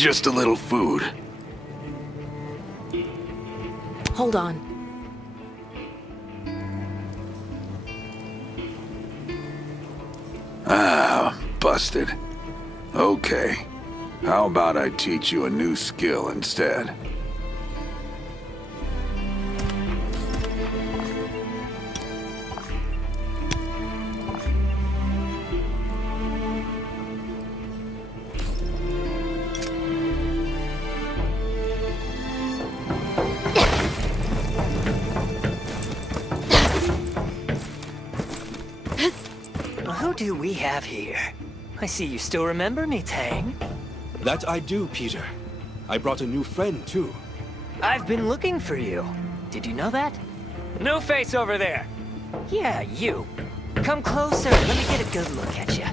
Just a little food. Hold on. Ah, busted. Okay. How about I teach you a new skill instead? Who do we have here? I see you still remember me, Tang. That I do, Peter. I brought a new friend, too. I've been looking for you. Did you know that? No face over there. Yeah, you. Come closer. Let me get a good look at you.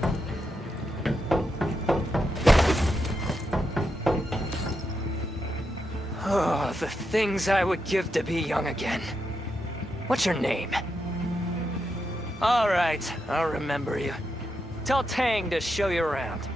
Oh, the things I would give to be young again. What's your name? All right, I'll remember you. Tell Tang to show you around.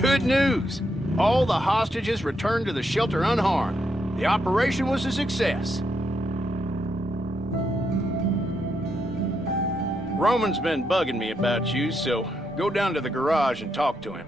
Good news! All the hostages returned to the shelter unharmed. The operation was a success. Roman's been bugging me about you, so go down to the garage and talk to him.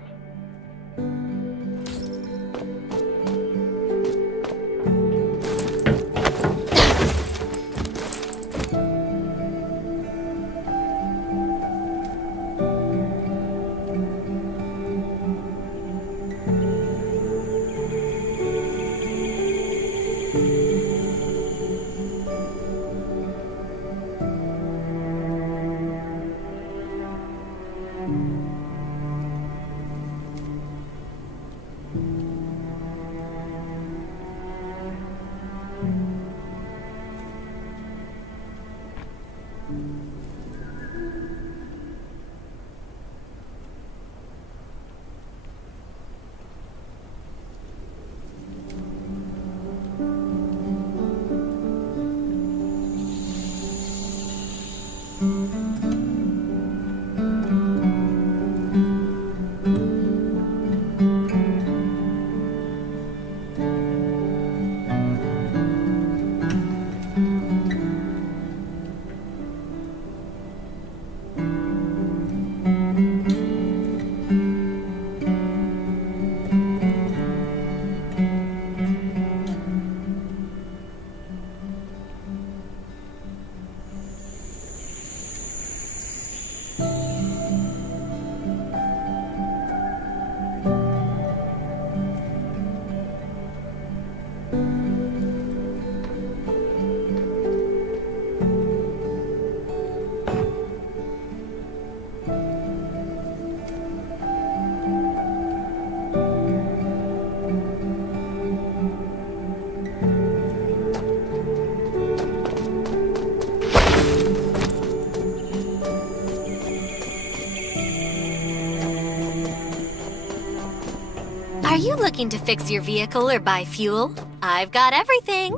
Are you looking to fix your vehicle or buy fuel? I've got everything.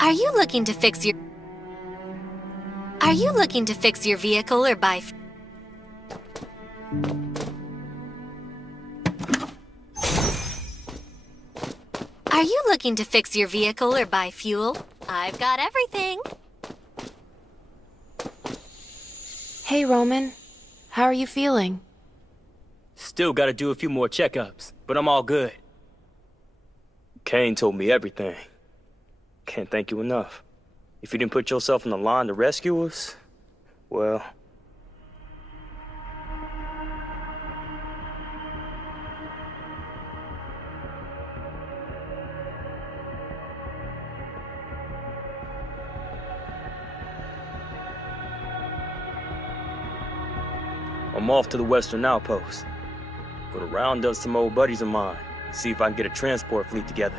Are you looking to fix your vehicle or buy Are you looking to fix your vehicle or buy fuel? I've got everything. Hey, Roman. How are you feeling? Still gotta do a few more checkups, but I'm all good. Kane told me everything. Can't thank you enough. If you didn't put yourself on the line to rescue us, well... I'm off to the Western Outpost. Gonna round up some old buddies of mine, see if I can get a transport fleet together.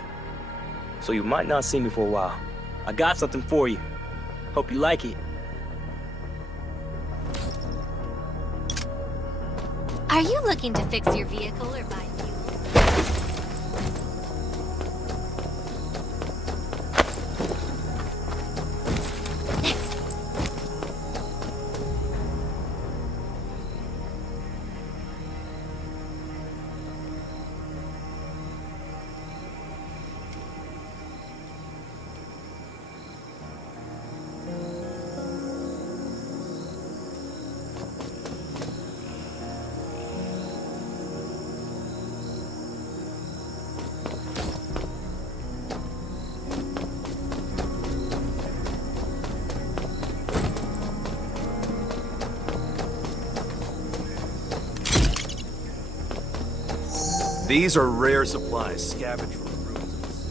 So you might not see me for a while. I got something for you. Hope you like it. Are you looking to fix your vehicle or buy fuel? These are rare supplies scavenged from the ruins of the city.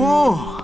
Whoa!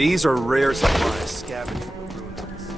These are rare supplies scavenged from the ruins.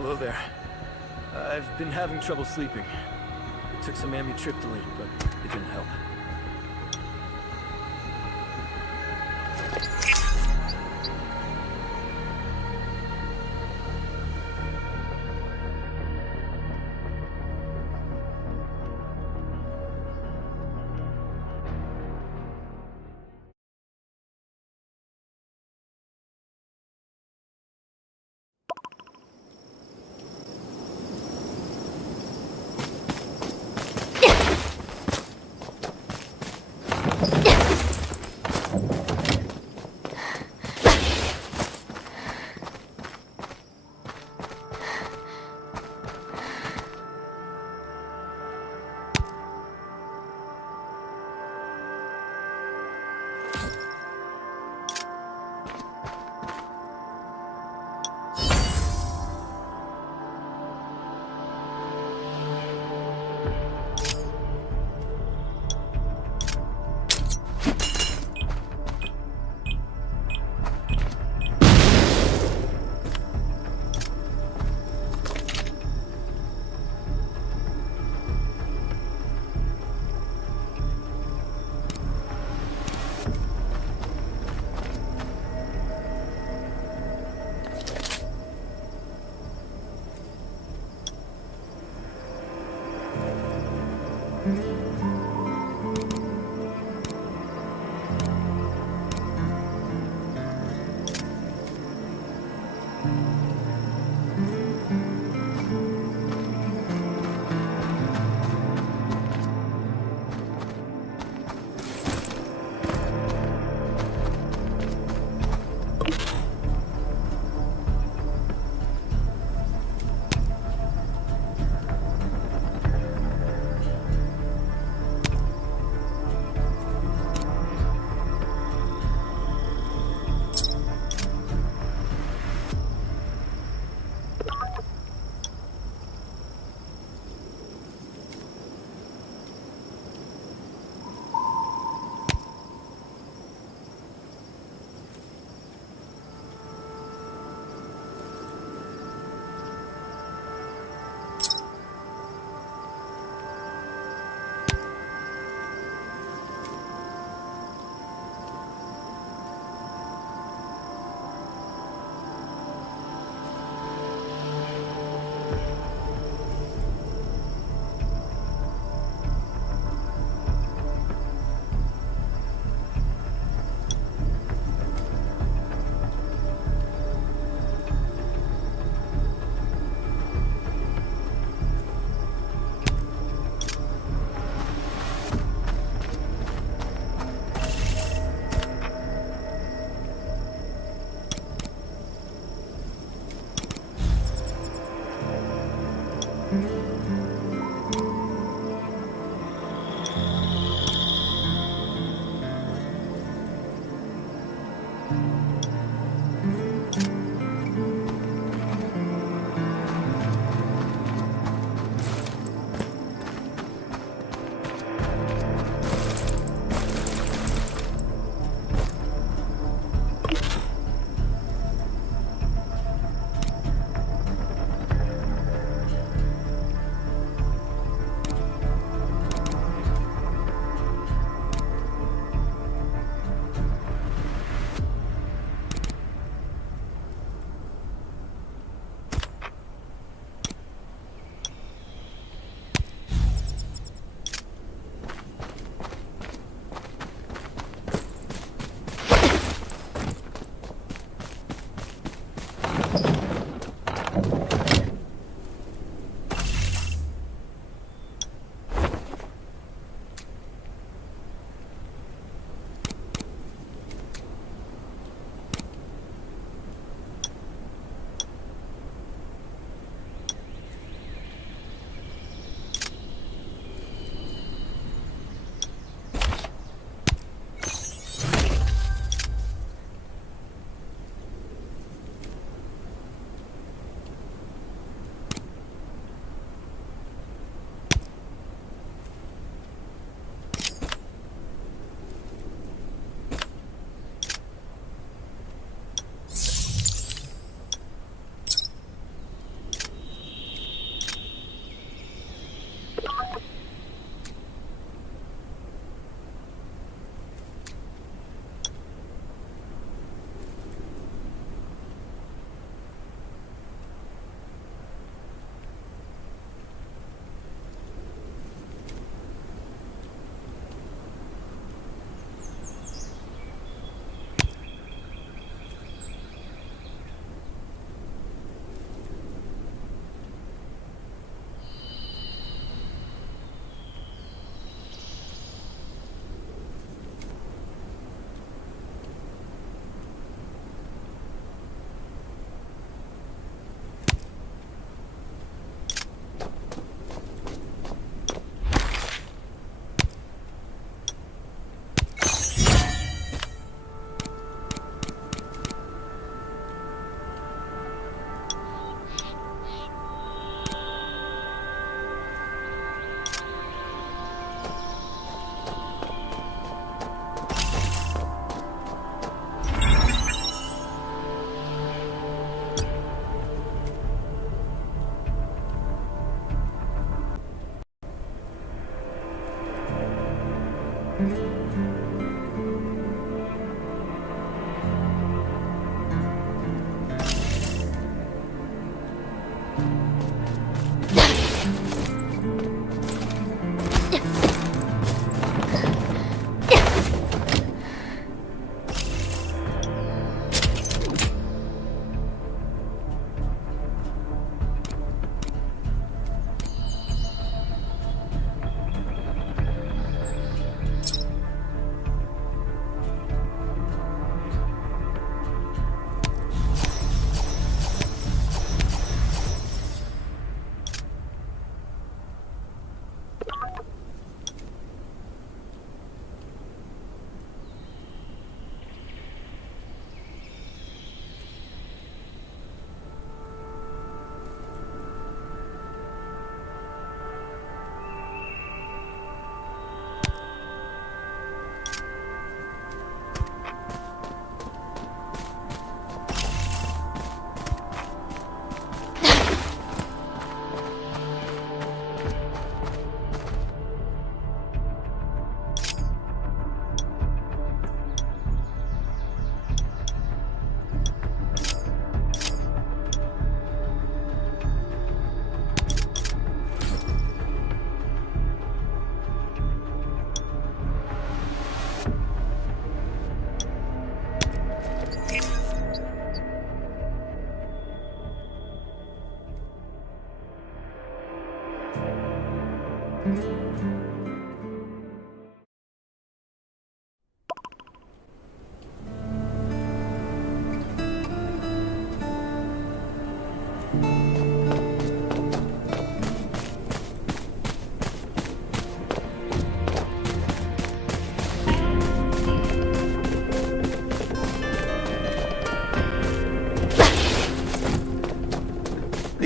Hello there. I've been having trouble sleeping. Took some amitriptyline, but it didn't help.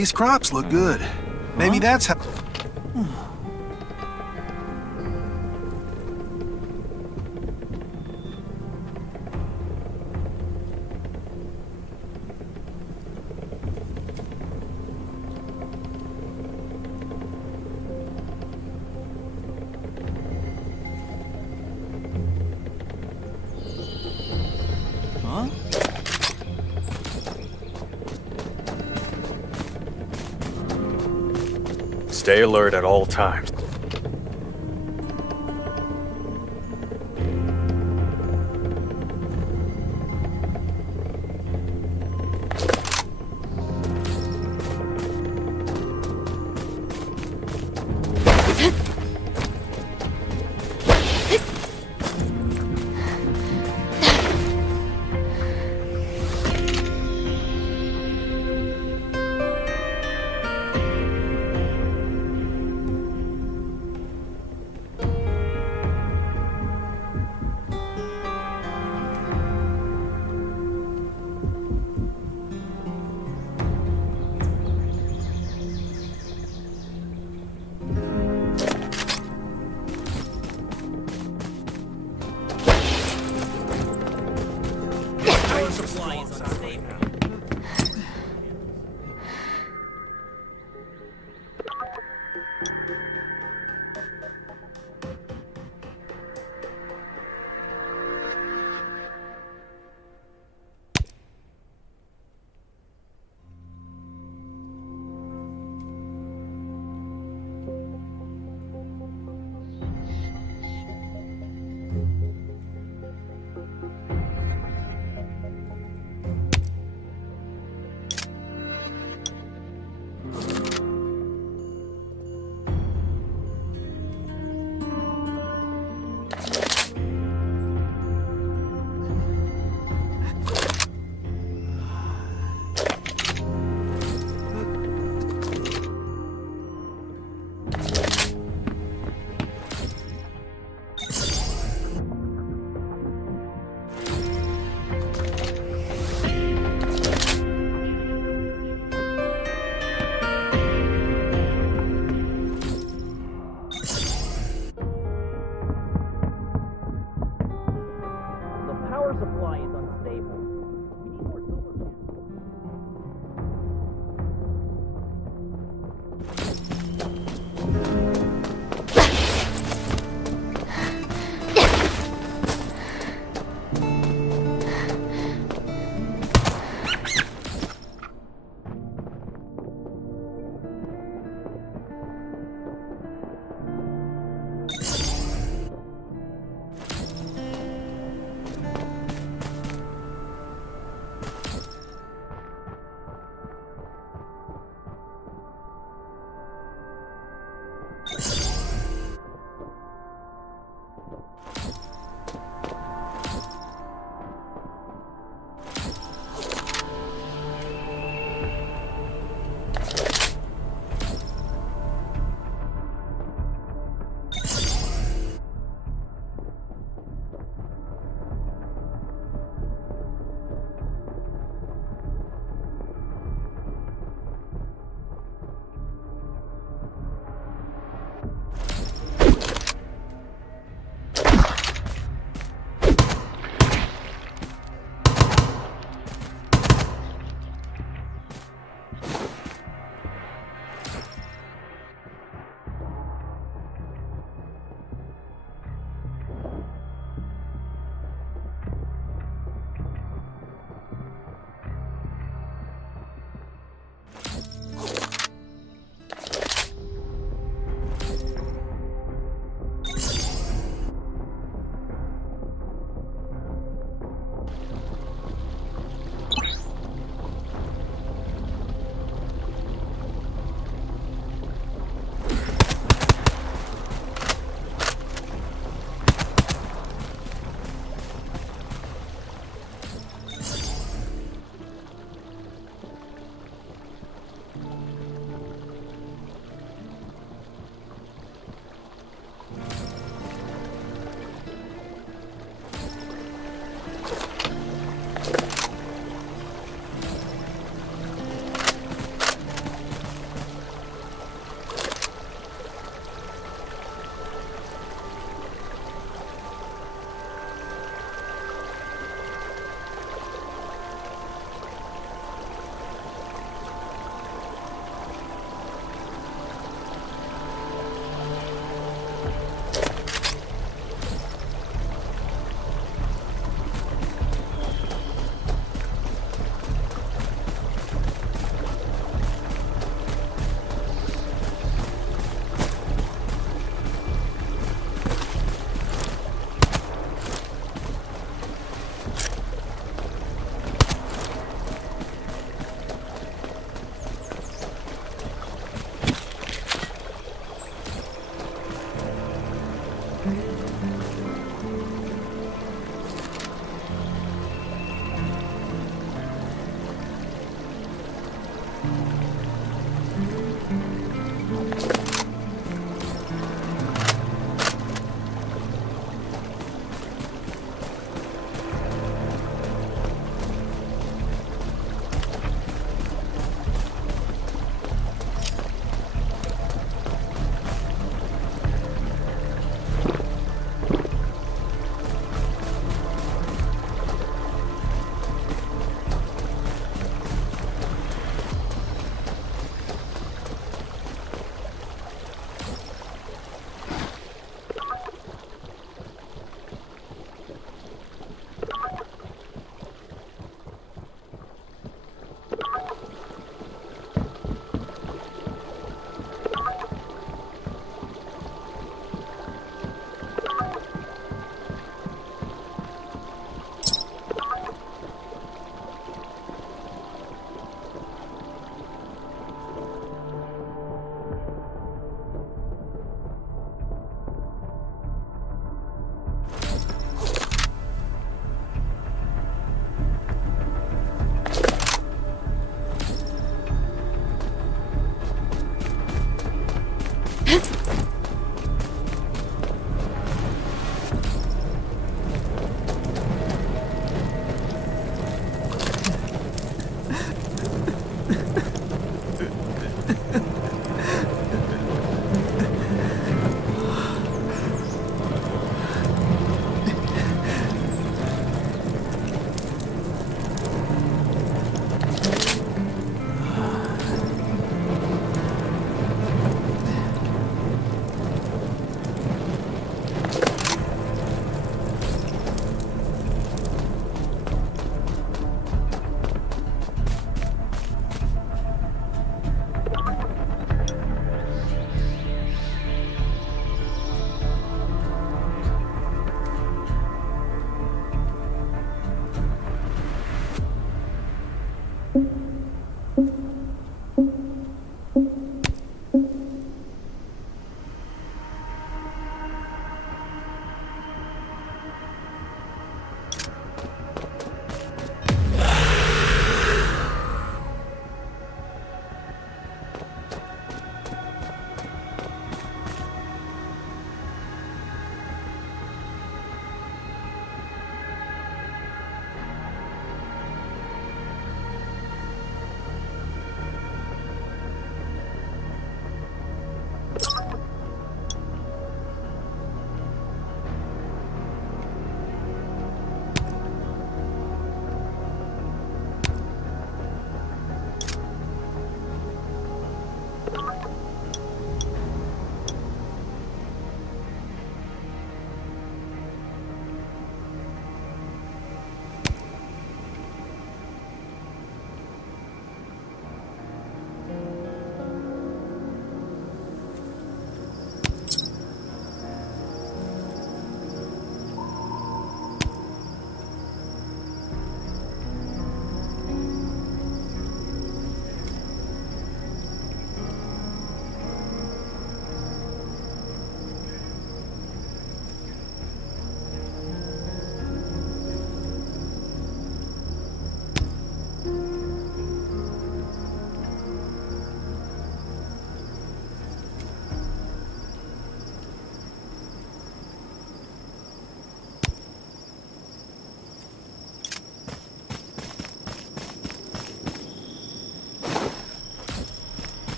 These crops look good. Maybe that's how... Stay alert at all times.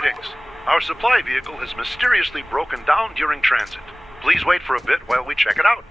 Greetings. Our supply vehicle has mysteriously broken down during transit. Please wait for a bit while we check it out.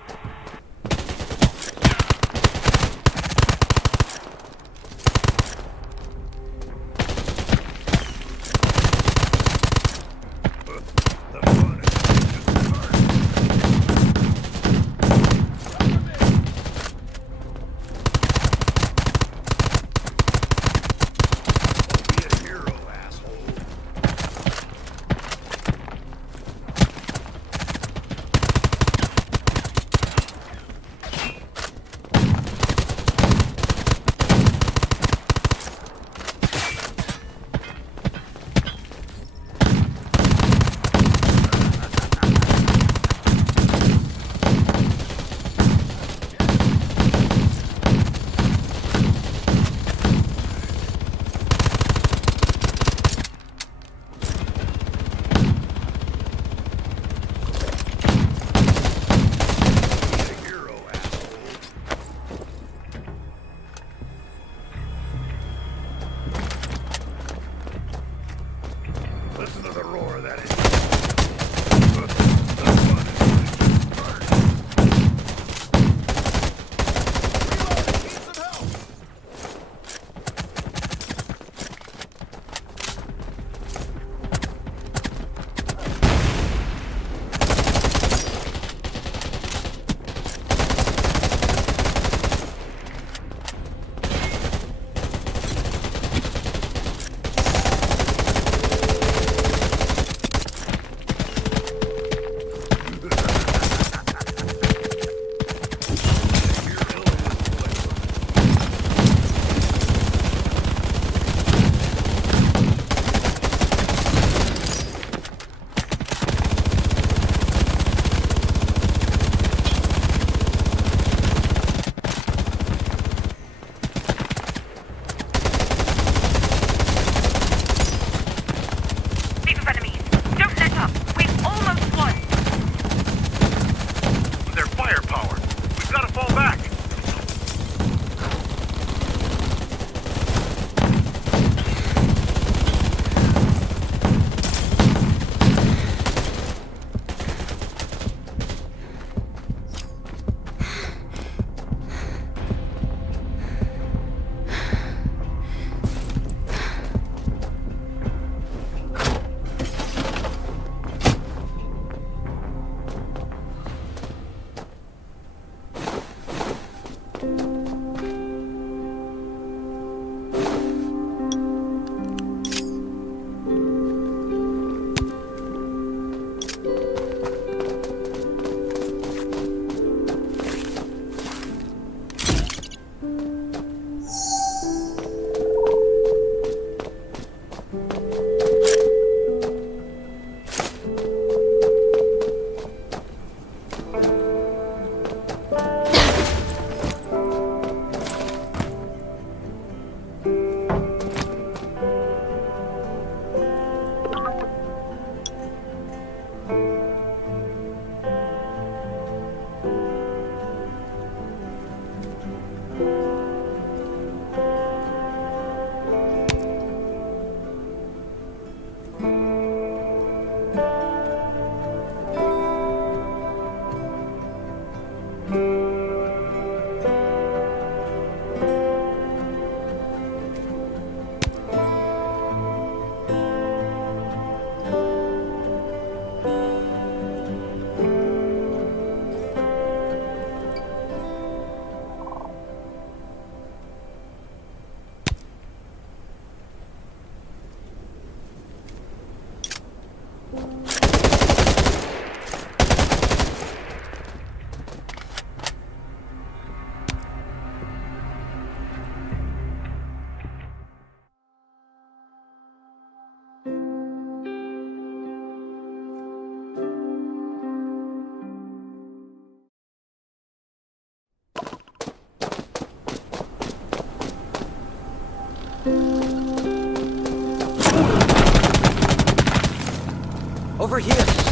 Over here!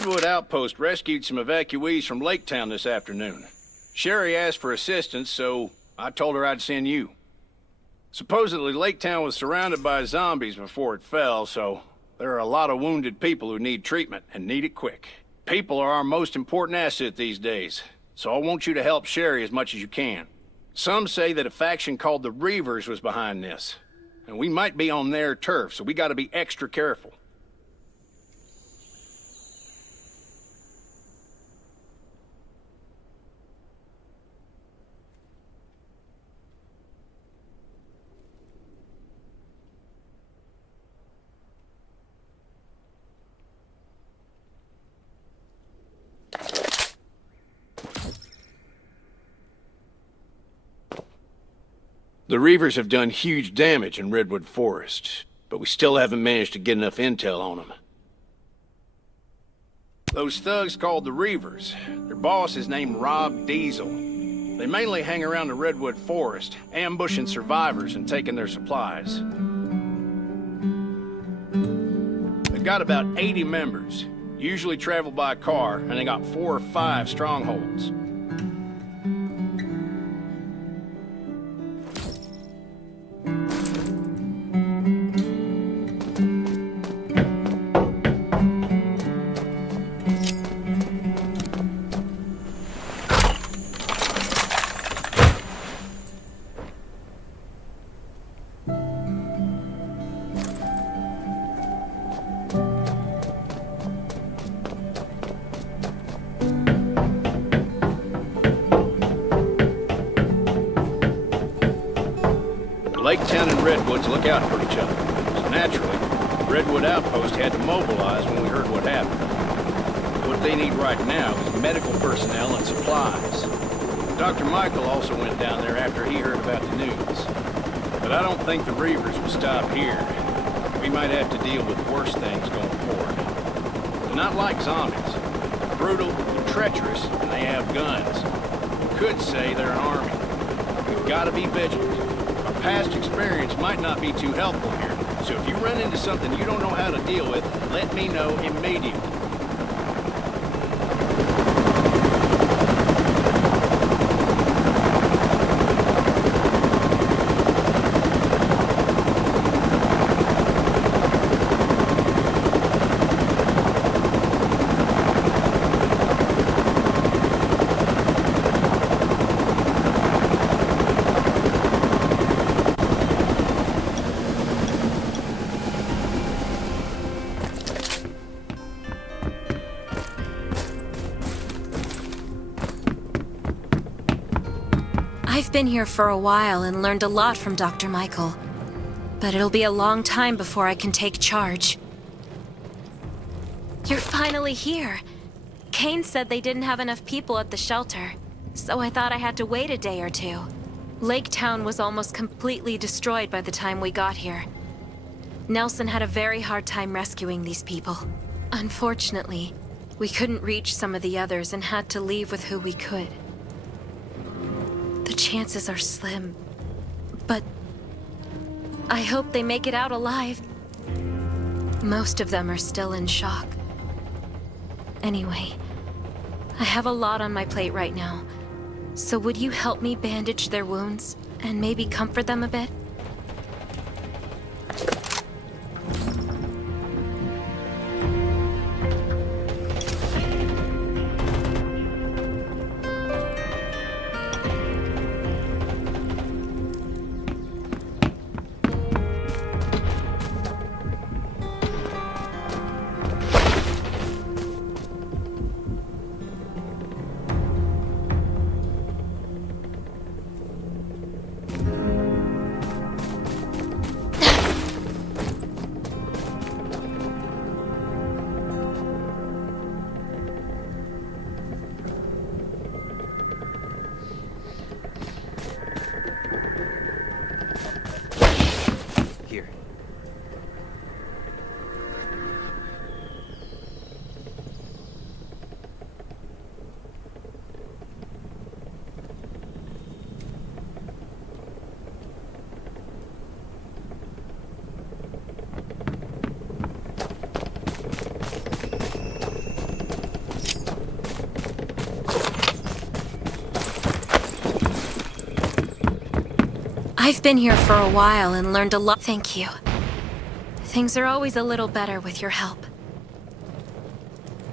Redwood Outpost rescued some evacuees from Lake Town this afternoon. Sherry asked for assistance, so I told her I'd send you. Supposedly, Lake Town was surrounded by zombies before it fell, so there are a lot of wounded people who need treatment, and need it quick. People are our most important asset these days, so I want you to help Sherry as much as you can. Some say that a faction called the Reavers was behind this, and we might be on their turf, so we gotta be extra careful. The Reavers have done huge damage in Redwood Forest, but we still haven't managed to get enough intel on them. Those thugs called the Reavers, their boss is named Rob Diesel. They mainly hang around the Redwood Forest, ambushing survivors and taking their supplies. They've got about 80 members, usually travel by car, and they got 4 or 5 strongholds. Lake Town and Redwoods look out for each other. So naturally, Redwood Outpost had to mobilize when we heard what happened. What they need right now is medical personnel and supplies. Dr. Michael also went down there after he heard about the news. But I don't think the Reavers will stop here. We might have to deal with worse things going forward. They're not like zombies. They're brutal, they're treacherous, and they have guns. You could say they're an army. We've got to be vigilant. Past experience might not be too helpful here, so if you run into something you don't know how to deal with, let me know immediately. I've been here for a while and learned a lot from Dr. Michael. But it'll be a long time before I can take charge. You're finally here. Kane said they didn't have enough people at the shelter, so I thought I had to wait a day or two. Lake Town was almost completely destroyed by the time we got here. Nelson had a very hard time rescuing these people. Unfortunately, we couldn't reach some of the others and had to leave with who we could. The chances are slim, but I hope they make it out alive. Most of them are still in shock. Anyway, I have a lot on my plate right now, so would you help me bandage their wounds and maybe comfort them a bit? I've been here for a while and learned a lot. Thank you. Things are always a little better with your help.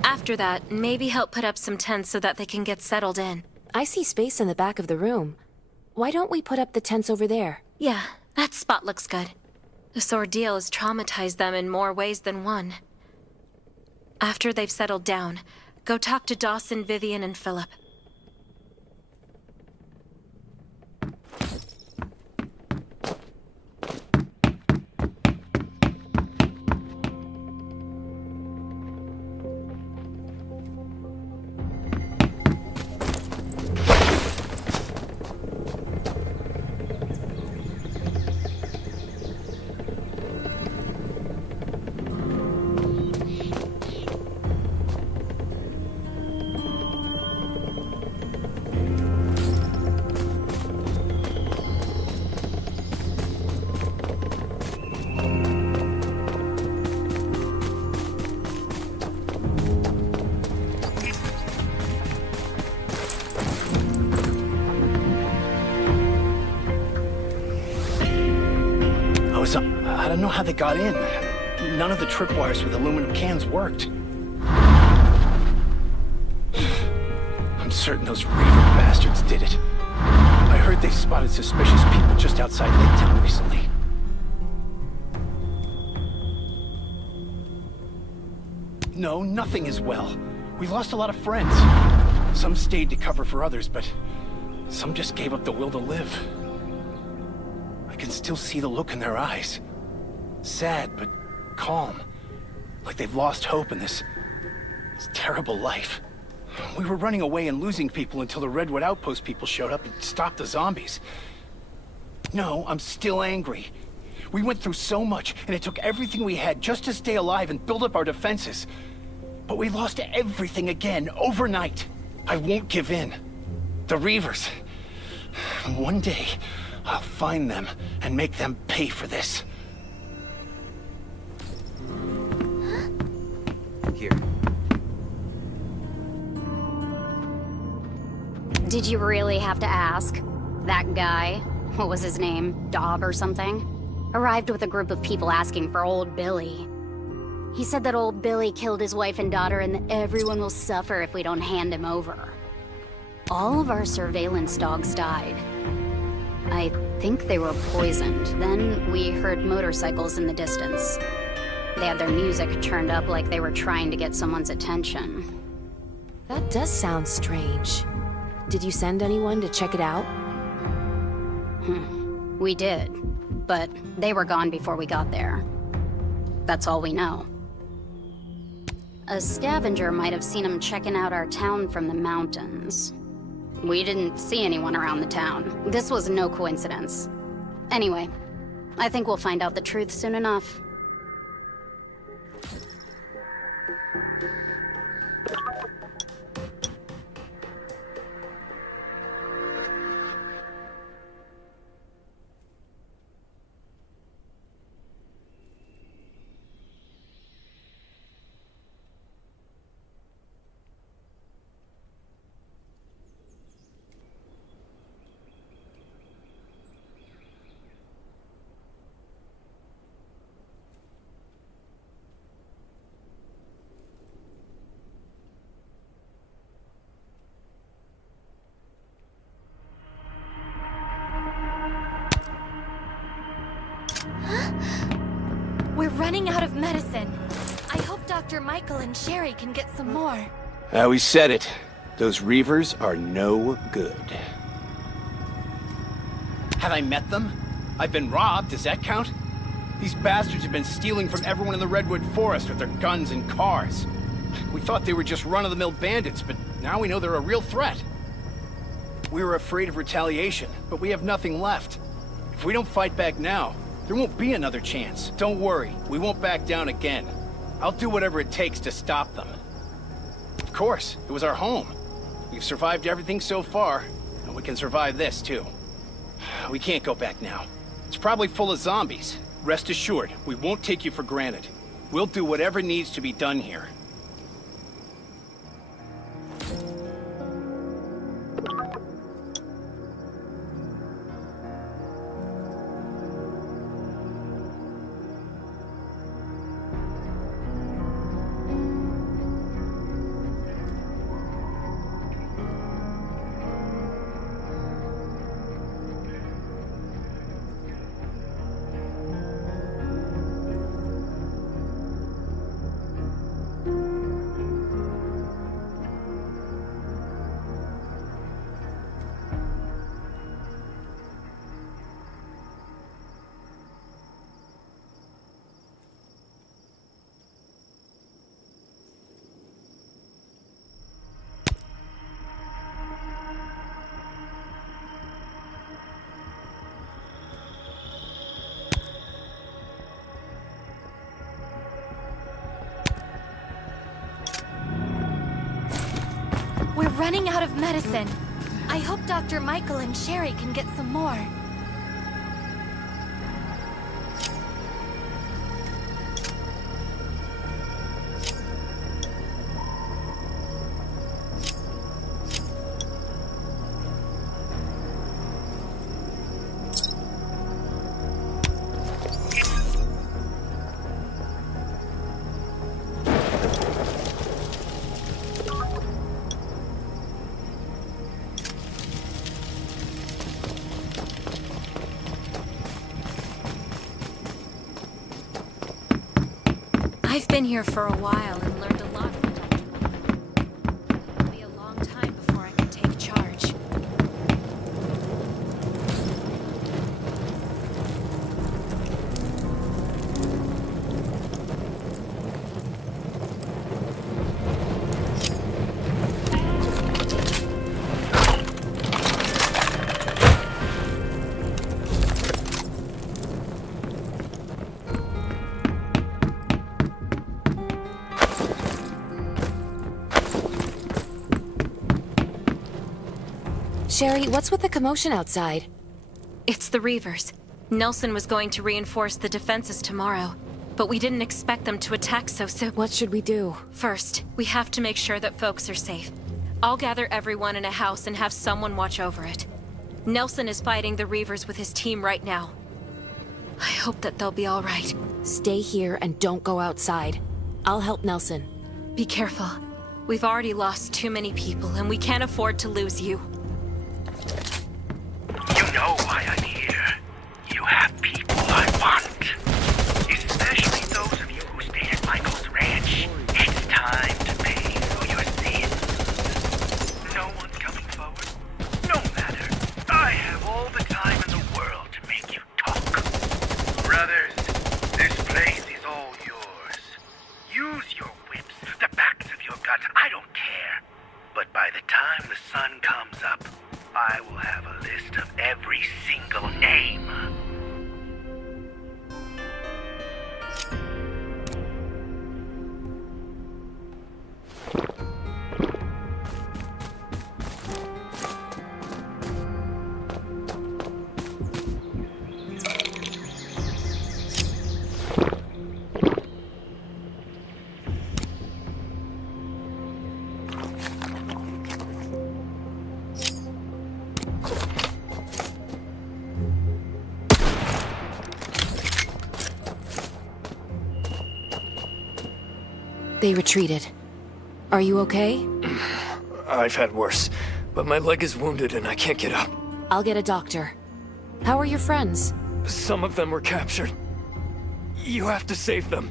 After that, maybe help put up some tents so that they can get settled in. I see space in the back of the room. Why don't we put up the tents over there? Yeah, that spot looks good. This ordeal has traumatized them in more ways than one. After they've settled down, go talk to Dawson, Vivian, and Philip. I don't know how they got in. None of the tripwires with aluminum cans worked. I'm certain those Reaver bastards did it. I heard they spotted suspicious people just outside Lake Town recently. No, nothing is well. We lost a lot of friends. Some stayed to cover for others, but some just gave up the will to live. I can still see the look in their eyes. Sad, but calm. Like they've lost hope in this terrible life. We were running away and losing people until the Redwood Outpost people showed up and stopped the zombies. No, I'm still angry. We went through so much, and it took everything we had just to stay alive and build up our defenses. But we lost everything again, overnight. I won't give in. The Reavers. One day, I'll find them and make them pay for this. Here. Did you really have to ask? That guy, what was his name, Dobb or something, arrived with a group of people asking for old Billy. He said that old Billy killed his wife and daughter and that everyone will suffer if we don't hand him over. All of our surveillance dogs died. I think they were poisoned. Then we heard motorcycles in the distance. They had their music turned up like they were trying to get someone's attention. That does sound strange. Did you send anyone to check it out? We did, but they were gone before we got there. That's all we know. A scavenger might have seen them checking out our town from the mountains. We didn't see anyone around the town. This was no coincidence. Anyway, I think we'll find out the truth soon enough. We're running out of medicine. I hope Dr. Michael and Sherry can get some more. We said it. Those Reavers are no good. Have I met them? I've been robbed, does that count? These bastards have been stealing from everyone in the Redwood Forest with their guns and cars. We thought they were just run-of-the-mill bandits, but now we know they're a real threat. We were afraid of retaliation, but we have nothing left. If we don't fight back now, there won't be another chance. Don't worry, we won't back down again. I'll do whatever it takes to stop them. Of course, it was our home. We've survived everything so far, and we can survive this too. We can't go back now. It's probably full of zombies. Rest assured, we won't take you for granted. We'll do whatever needs to be done here. running out of medicine. I hope Dr. Michael and Sherry can get some more. I've been here for a while and learned a lot from Dr. Michael. It'll be a long time before I can take charge. Sherry, what's with the commotion outside? It's the Reavers. Nelson was going to reinforce the defenses tomorrow, but we didn't expect them to attack so soon. What should we do? First, we have to make sure that folks are safe. I'll gather everyone in a house and have someone watch over it. Nelson is fighting the Reavers with his team right now. I hope that they'll be all right. Stay here and don't go outside. I'll help Nelson. Be careful. We've already lost too many people, and we can't afford to lose you. You know why I'm here. You have people I want. Especially those of you who stayed at Michael's ranch. It's time to pay for your sins. No one's coming forward. No matter. I have all the time in the world to make you talk. Brothers, this place is all yours. Use your whips, the backs of your guts. I don't care. But by the time the sun comes up, I will have a list of every single name. They retreated. Are you okay? I've had worse, but my leg is wounded and I can't get up. I'll get a doctor. How are your friends? Some of them were captured. You have to save them.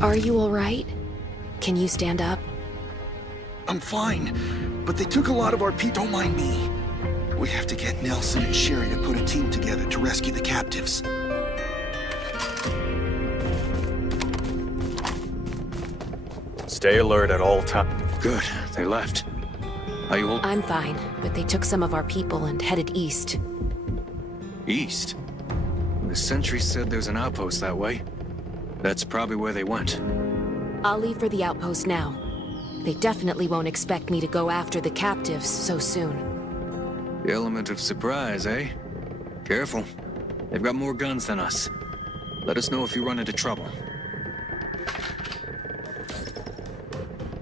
Are you all right? Can you stand up? I'm fine, but they took a lot of our people. Don't mind me. We have to get Nelson and Sherry to put a team together to rescue the captives. Stay alert at all times. Good. They left. Are you all... I'm fine, but they took some of our people and headed east. East? The sentry said there's an outpost that way. That's probably where they went. I'll leave for the outpost now. They definitely won't expect me to go after the captives so soon. The element of surprise, eh? Careful. They've got more guns than us. Let us know if you run into trouble.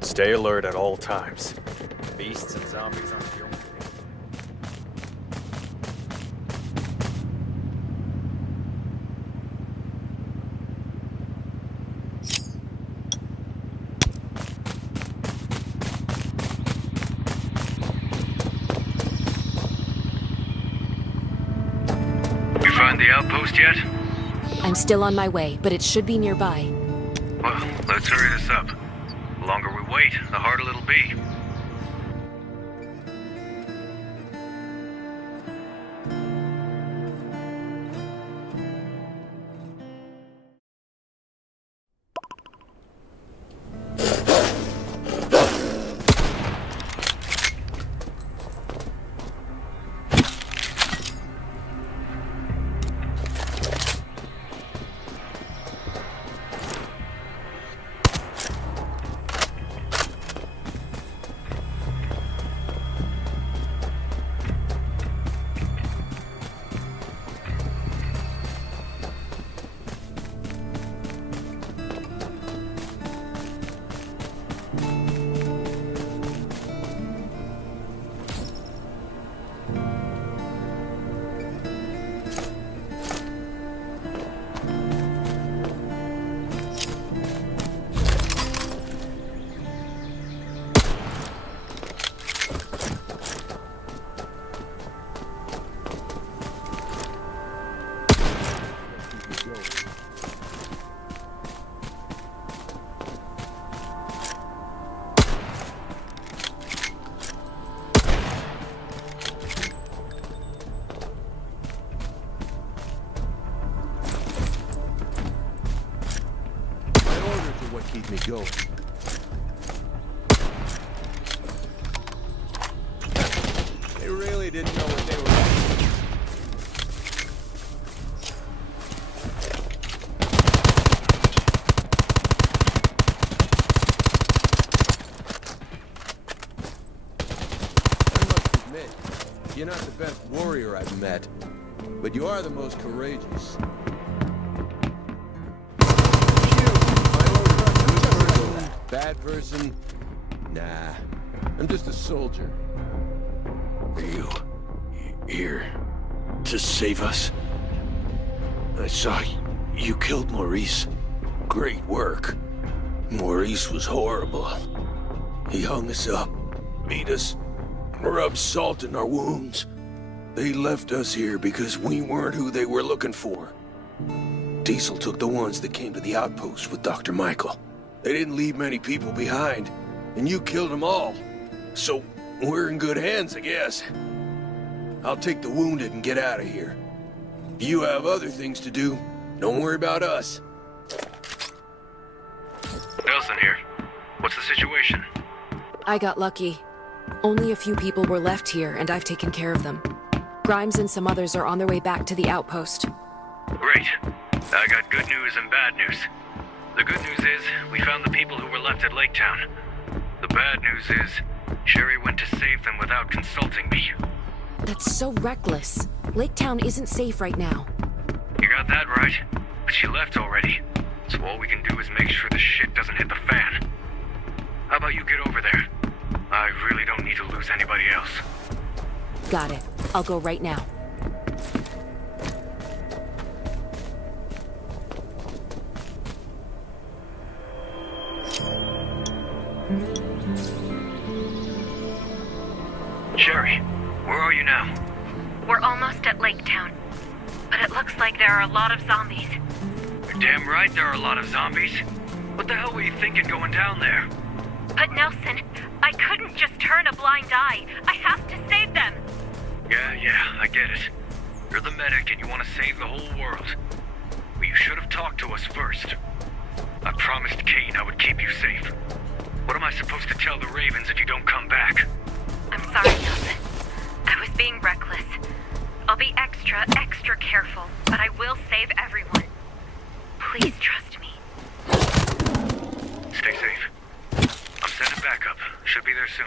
Stay alert at all times. Beasts and zombies aren't the only thing. Find the outpost yet? I'm still on my way, but it should be nearby. Well, let's hurry this up. The longer we wait, the harder it'll be. what keep me going. They really didn't know what they were up to. I must admit, you're not the best warrior I've met, but you are the most courageous. Bad person? Nah. I'm just a soldier. Are you here to save us? I saw you killed Maurice. Great work. Maurice was horrible. He hung us up, beat us, rubbed salt in our wounds. They left us here because we weren't who they were looking for. Diesel took the ones that came to the outpost with Dr. Michael. They didn't leave many people behind, and you killed them all. So, we're in good hands, I guess. I'll take the wounded and get out of here. You have other things to do. Don't worry about us. Nelson here. What's the situation? I got lucky. Only a few people were left here, and I've taken care of them. Grimes and some others are on their way back to the outpost. Great. I got good news and bad news. The good news is, we found the people who were left at Lake Town. The bad news is, Sherry went to save them without consulting me. That's so reckless. Lake Town isn't safe right now. You got that right, but she left already. So all we can do is make sure the shit doesn't hit the fan. How about you get over there? I really don't need to lose anybody else. Got it. I'll go right now. Sherry, where are you now? We're almost at Lake Town, but it looks like there are a lot of zombies. You're damn right there are a lot of zombies. What the hell were you thinking going down there? But Nelson, I couldn't just turn a blind eye. I have to save them. Yeah, I get it. You're the medic and you want to save the whole world. But you should have talked to us first. I promised Kane I would keep you safe. What am I supposed to tell the Ravens if you don't come back? I'm sorry, Nelson. I was being reckless. I'll be extra careful, but I will save everyone. Please trust me. Stay safe. I'm sending backup. Should be there soon.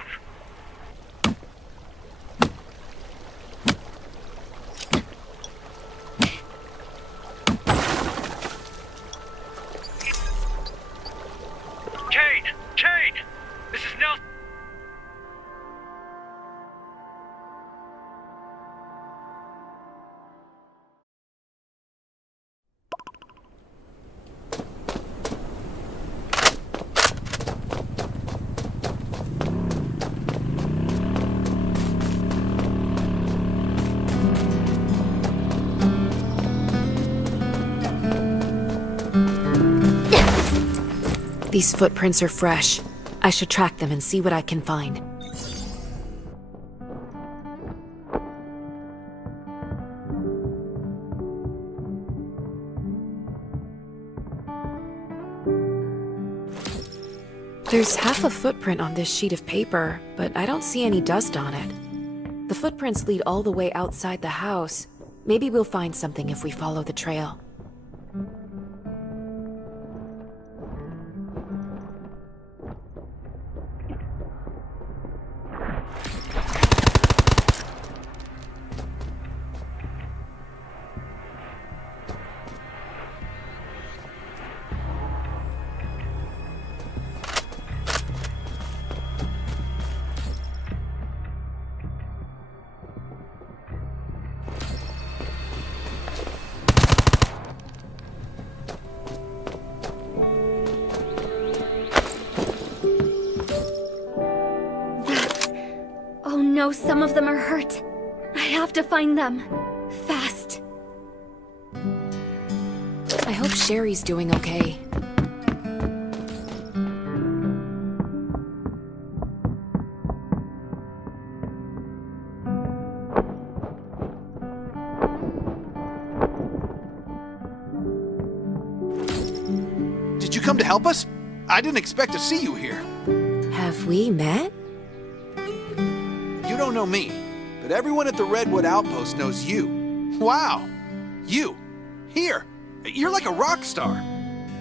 Kane! This is Nelson. These footprints are fresh. I should track them and see what I can find. There's half a footprint on this sheet of paper, but I don't see any dust on it. The footprints lead all the way outside the house. Maybe we'll find something if we follow the trail. Oh no, some of them are hurt. I have to find them. Fast. I hope Sherry's doing okay. Did you come to help us? I didn't expect to see you here. Have we met? You don't know me, but everyone at the Redwood Outpost knows you. Wow! You! Here! You're like a rock star!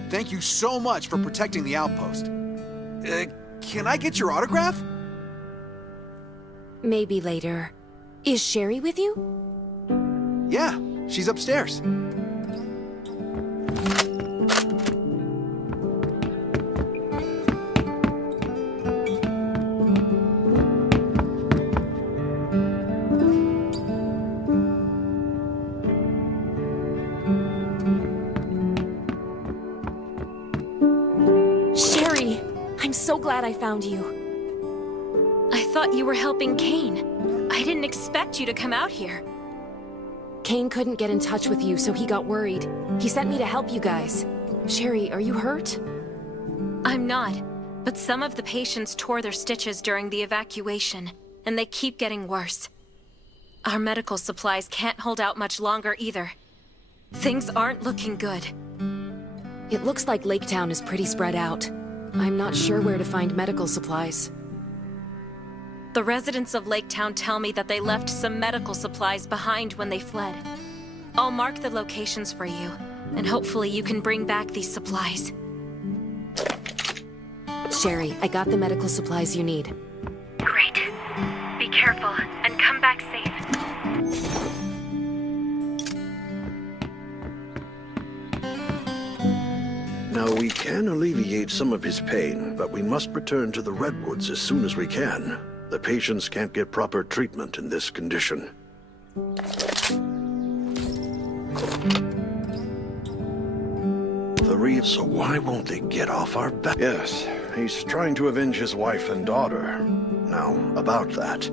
Thank you so much for protecting the outpost. Can I get your autograph? Maybe later. Is Sherry with you? Yeah, she's upstairs. Sherry! I'm so glad I found you. I thought you were helping Kane. I didn't expect you to come out here. Kane couldn't get in touch with you, so he got worried. He sent me to help you guys. Sherry, are you hurt? I'm not, but some of the patients tore their stitches during the evacuation, and they keep getting worse. Our medical supplies can't hold out much longer either. Things aren't looking good. It looks like Lake Town is pretty spread out. I'm not sure where to find medical supplies. The residents of Lake Town tell me that they left some medical supplies behind when they fled. I'll mark the locations for you, and hopefully you can bring back these supplies. Sherry, I got the medical supplies you need. Great. Be careful, and come back safe. Now, we can alleviate some of his pain, but we must return to the Redwoods as soon as we can. The patients can't get proper treatment in this condition. So why won't they get off our back? Yes, he's trying to avenge his wife and daughter. Now, about that.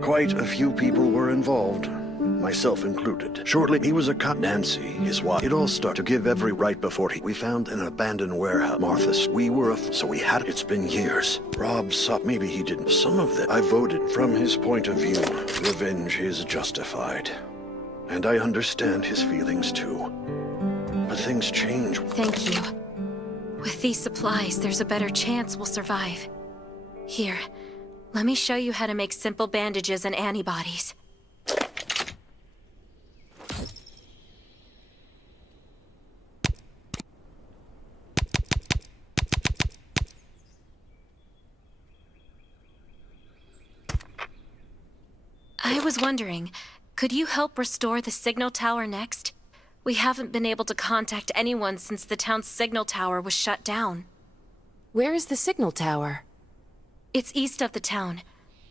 Quite a few people were involved, myself included. Shortly, he was a cop. Nancy, his wife. It all started to give every right before we found an abandoned warehouse. Martha's. We were so we had. It's been years. Rob saw. Maybe he didn't. Some of them. I voted. From his point of view, revenge is justified. And I understand his feelings too. But things change. Thank you. With these supplies, there's a better chance we'll survive. Here, let me show you how to make simple bandages and antibodies. I was wondering, could you help restore the signal tower next? We haven't been able to contact anyone since the town's signal tower was shut down. Where is the signal tower? It's east of the town.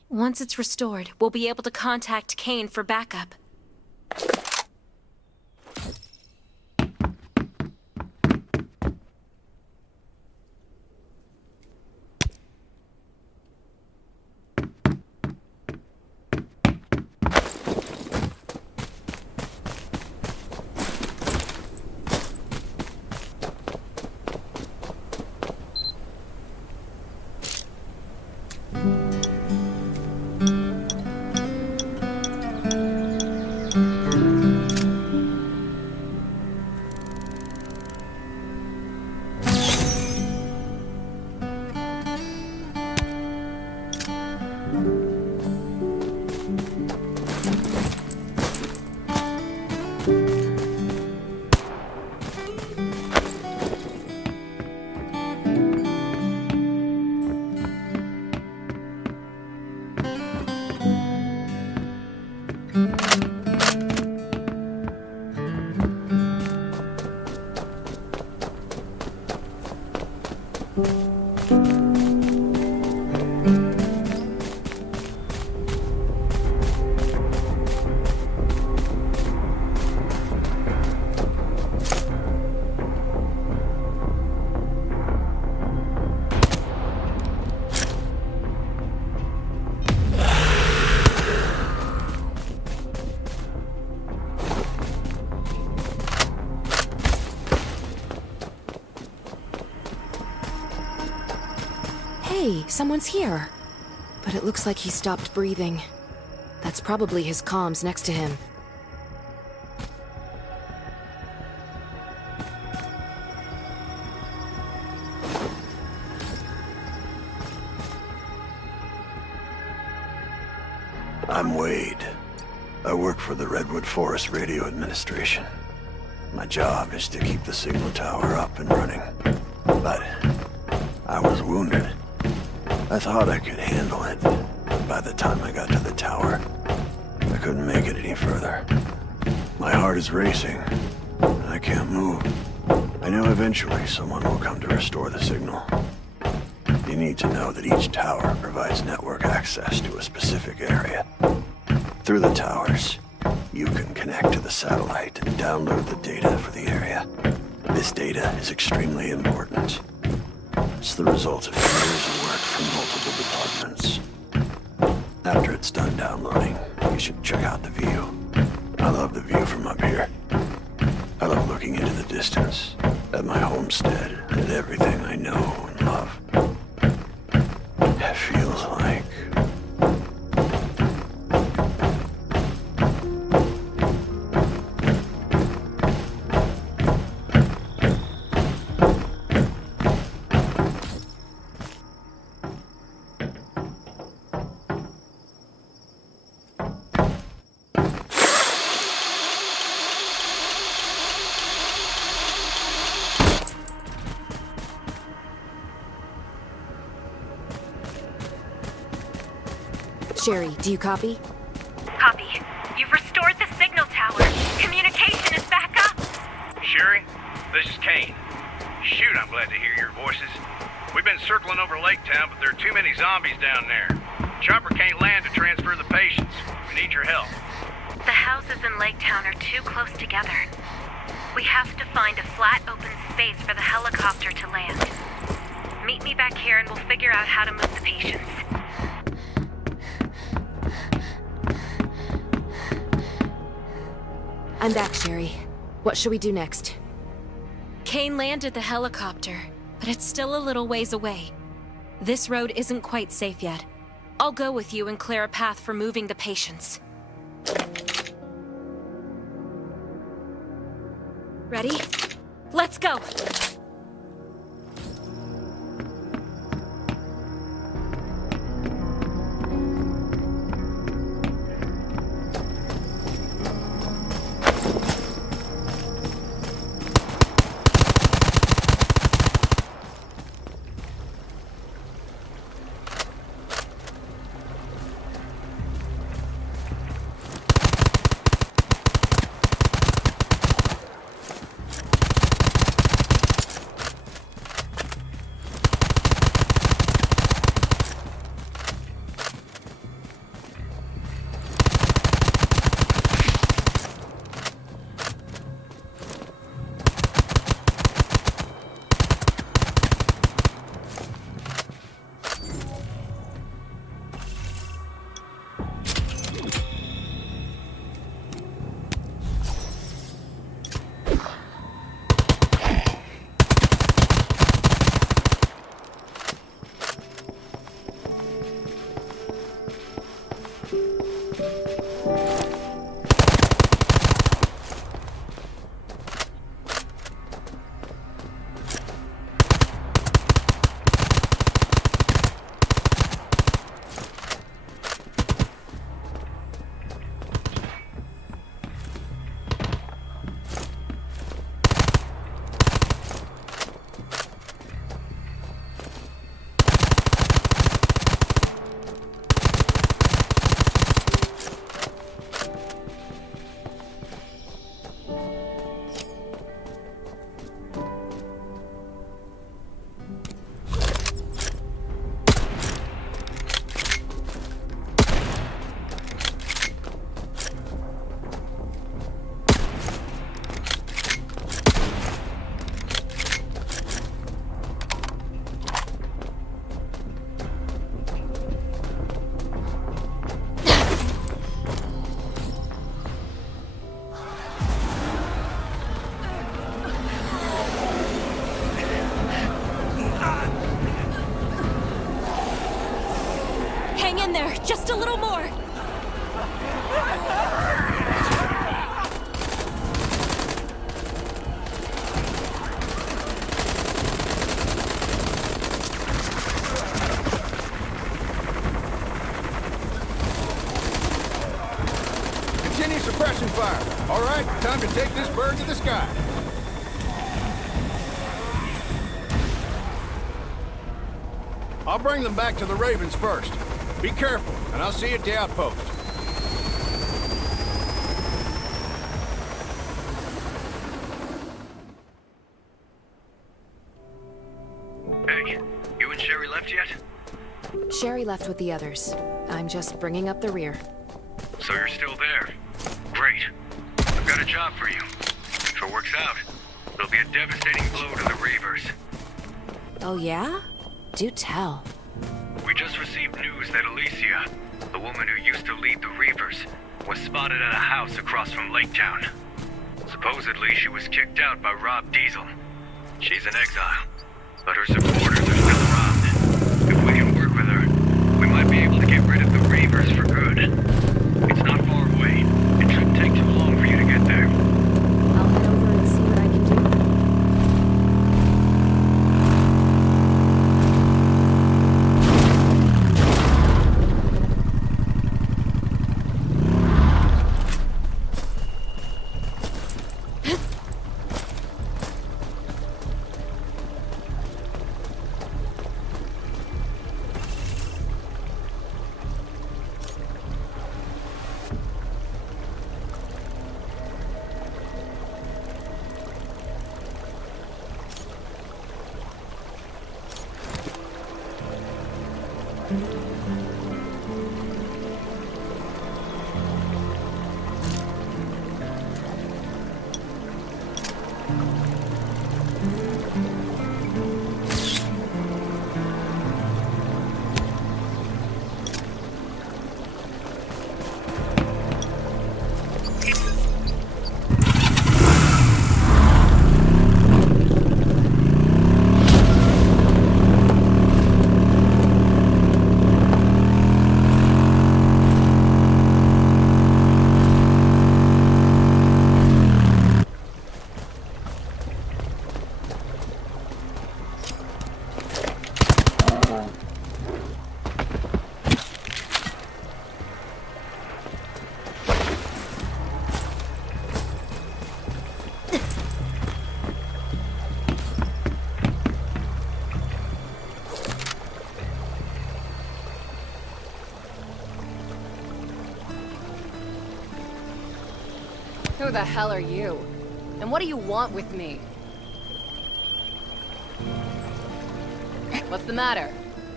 Once it's restored, we'll be able to contact Kane for backup. Hey, someone's here. But it looks like he stopped breathing. That's probably his comms next to him. I'm Wade. I work for the Redwood Forest Radio Administration. My job is to keep the signal tower up and running. But I was wounded. I thought I could handle it, but by the time I got to the tower, I couldn't make it any further. My heart is racing, and I can't move. I know eventually someone will come to restore the signal. You need to know that each tower provides network access to a specific area. Through the towers, you can connect to the satellite and download the data for the area. This data is extremely important. It's the result of years of work from multiple departments. After it's done downloading, you should check out the view. I love the view from up here. I love looking into the distance, at my homestead, at everything I know and love. It feels like... Sherry, do you copy? Copy. You've restored the signal tower. Communication is back up. Sherry, this is Kane. Shoot, I'm glad to hear your voices. We've been circling over Lake Town, but there are too many zombies down there. Chopper can't land to transfer the patients. We need your help. The houses in Lake Town are too close together. We have to find a flat, open space for the helicopter to land. Meet me back here and we'll figure out how to move the patients. I'm back, Sherry. What should we do next? Kane landed the helicopter, but it's still a little ways away. This road isn't quite safe yet. I'll go with you and clear a path for moving the patients. Ready? Let's go! Hang in there, just a little more. fire. All right, time to take this bird to the sky. I'll bring them back to the Ravens first. Be careful, and I'll see you at the outpost. Hey, you and Sherry left yet? Sherry left with the others. I'm just bringing up the rear. So you're still there. Great. I've got a job for you. If it works out, it'll be a devastating blow to the Reavers. Oh yeah? Do tell. We just received news that Alicia, the woman who used to lead the Reavers, was spotted at a house across from Lake Town. Supposedly, she was kicked out by Rob Diesel. She's in exile, but her supporters are still around. If we can work with her, we might be able to get rid of the Reavers for good. It's not far away. It shouldn't take too long for you to get there. I'll head over and see what I can do. Who the hell are you? And what do you want with me? What's the matter?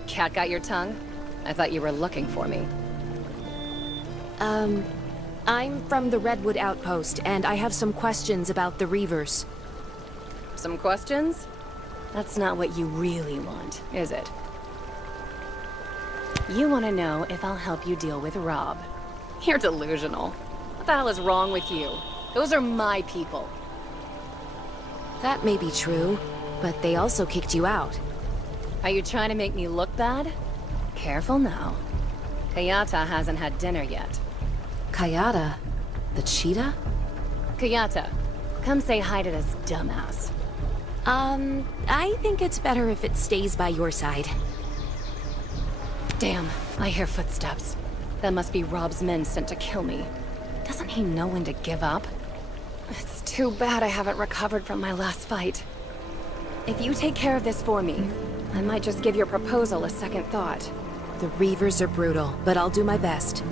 Cat got your tongue? I thought you were looking for me. I'm from the Redwood Outpost, and I have some questions about the Reavers. Some questions? That's not what you really want, is it? You want to know if I'll help you deal with Rob. You're delusional. What the hell is wrong with you? Those are my people. That may be true, but they also kicked you out. Are you trying to make me look bad? Careful now. Kayata hasn't had dinner yet. Kayata? The cheetah? Kayata, come say hi to this dumbass. I think it's better if it stays by your side. Damn, I hear footsteps. That must be Rob's men sent to kill me. Doesn't he know when to give up? It's too bad I haven't recovered from my last fight. If you take care of this for me, I might just give your proposal a second thought. The Reavers are brutal, but I'll do my best.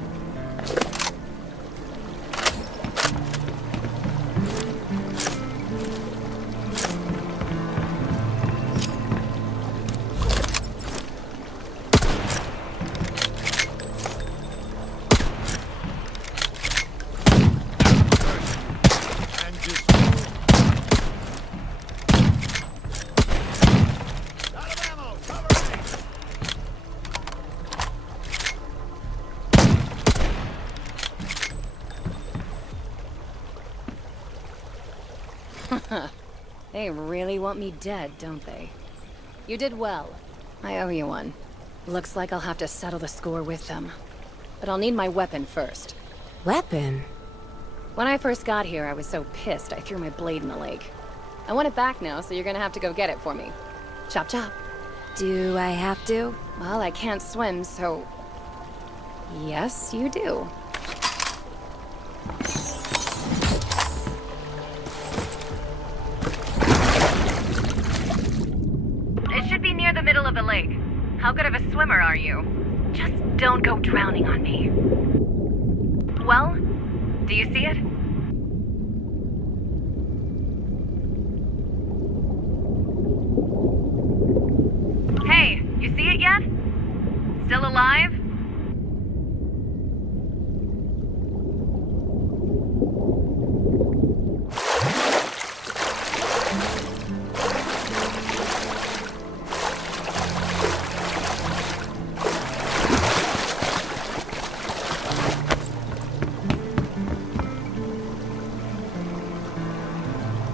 They really want me dead, don't they? You did well. I owe you one. Looks like I'll have to settle the score with them. But I'll need my weapon first. Weapon? When I first got here, I was so pissed I threw my blade in the lake. I want it back now, so you're gonna have to go get it for me. Chop chop. Do I have to? Well, I can't swim, so... Yes, you do. middle of the lake. How good of a swimmer are you? Just don't go drowning on me. Well, do you see it? Hey, you see it yet? Still alive?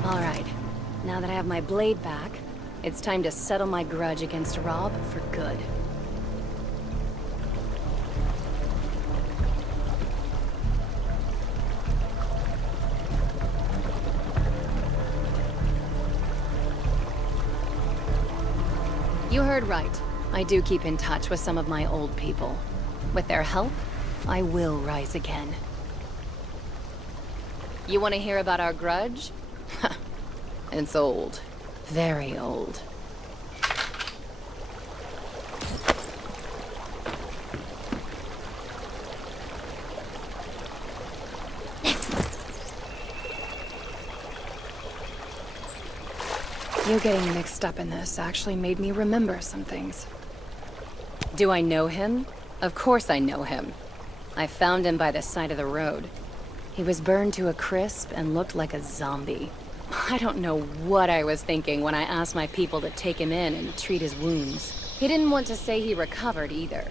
Alright, now that I have my blade back, it's time to settle my grudge against Rob for good. You heard right. I do keep in touch with some of my old people. With their help, I will rise again. You want to hear about our grudge? It's old. Very old. You getting mixed up in this actually made me remember some things. Do I know him? Of course I know him. I found him by the side of the road. He was burned to a crisp and looked like a zombie. I don't know what I was thinking when I asked my people to take him in and treat his wounds. He didn't want to say he recovered either.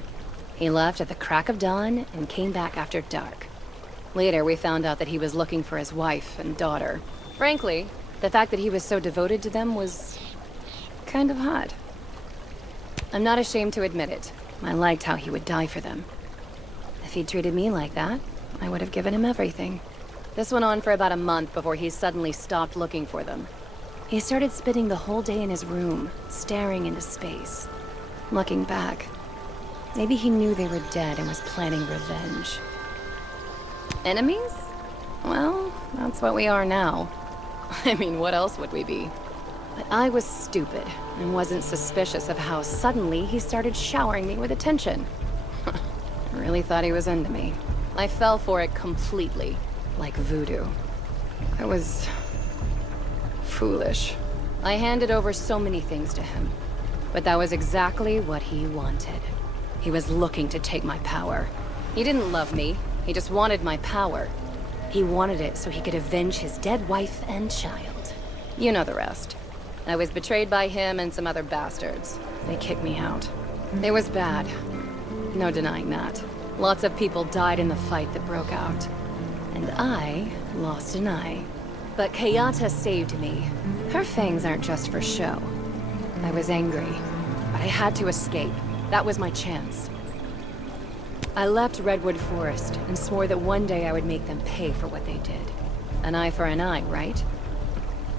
He left at the crack of dawn and came back after dark. Later, we found out that he was looking for his wife and daughter. Frankly, the fact that he was so devoted to them was kind of hot. I'm not ashamed to admit it. I liked how he would die for them. If he'd treated me like that, I would have given him everything. This went on for about a month before he suddenly stopped looking for them. He started spending the whole day in his room, staring into space. Looking back, maybe he knew they were dead and was planning revenge. Enemies? Well, that's what we are now. I mean, what else would we be? But I was stupid and wasn't suspicious of how suddenly he started showering me with attention. I really thought he was into me. I fell for it completely, like voodoo. I was foolish. I handed over so many things to him, but that was exactly what he wanted. He was looking to take my power. He didn't love me, he just wanted my power. He wanted it so he could avenge his dead wife and child. You know the rest. I was betrayed by him and some other bastards. They kicked me out. It was bad. No denying that. Lots of people died in the fight that broke out. And I lost an eye. But Kayata saved me. Her fangs aren't just for show. I was angry, but I had to escape. That was my chance. I left Redwood Forest and swore that one day I would make them pay for what they did. An eye for an eye, right?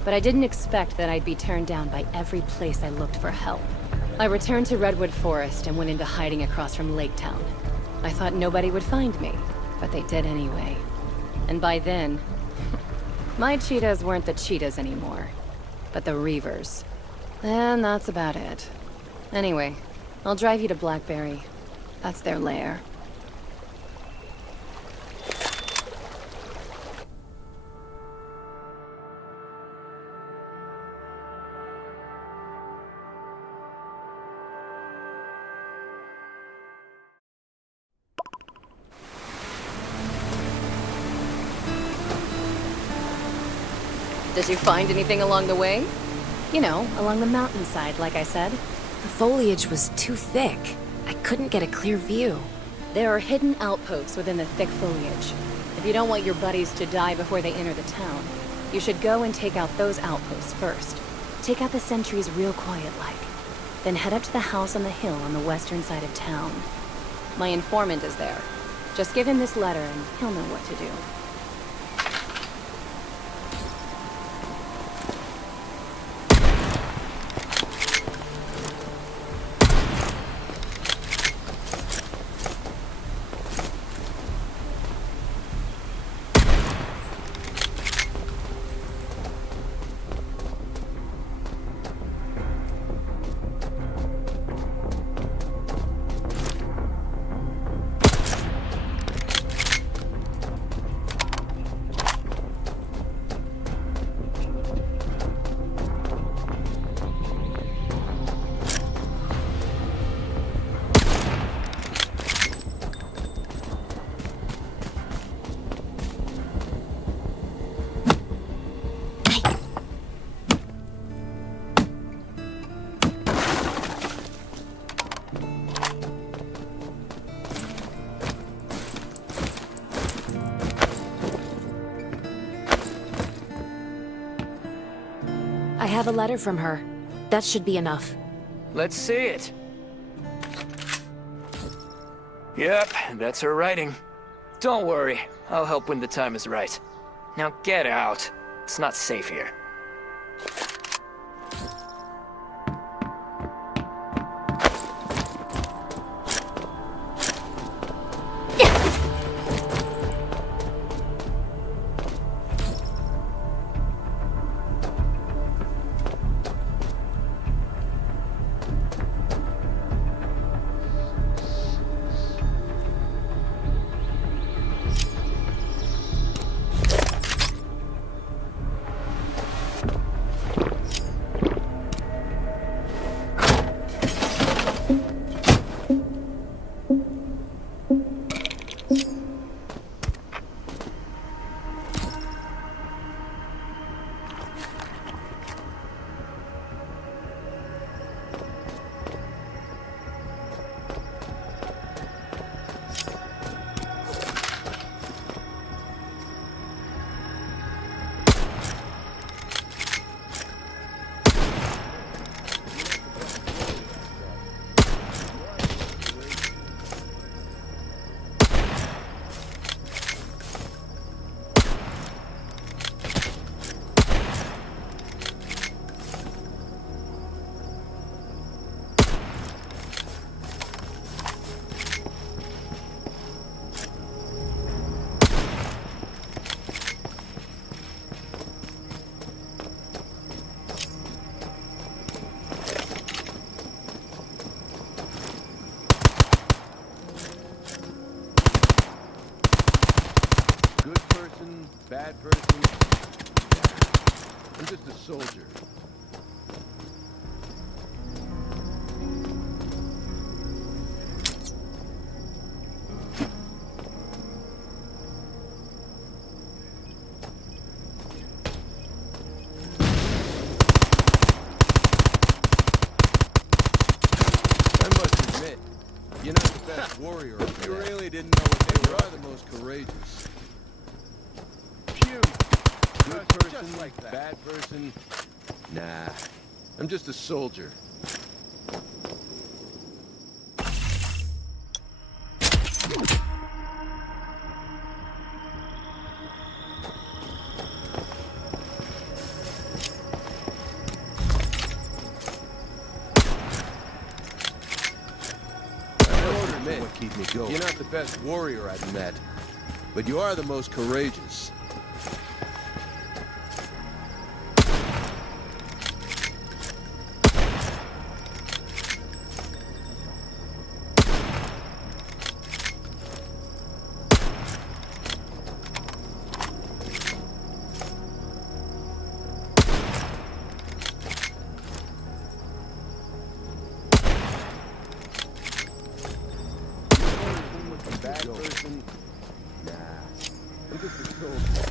But I didn't expect that I'd be turned down by every place I looked for help. I returned to Redwood Forest and went into hiding across from Lake Town. I thought nobody would find me, but they did anyway. And by then, my cheetahs weren't the cheetahs anymore, but the Reavers. And that's about it. Anyway, I'll drive you to Blackberry. That's their lair. Did you find anything along the way? You know, along the mountainside, like I said. The foliage was too thick. I couldn't get a clear view. There are hidden outposts within the thick foliage. If you don't want your buddies to die before they enter the town, you should go and take out those outposts first. Take out the sentries real quiet-like. Then head up to the house on the hill on the western side of town. My informant is there. Just give him this letter and he'll know what to do. have a letter from her. That should be enough. Let's see it. Yep, that's her writing. Don't worry, I'll help when the time is right. Now get out. It's not safe here. Bad person? I'm just a soldier. I must admit, you're not the best warrior of You really didn't know what they were. You are the most courageous. Good person, like that. Bad person? Nah, I'm just a soldier. Keep me going. You're not the best warrior I've met, but you are the most courageous. Bad person? Nah, I'm just a soldier.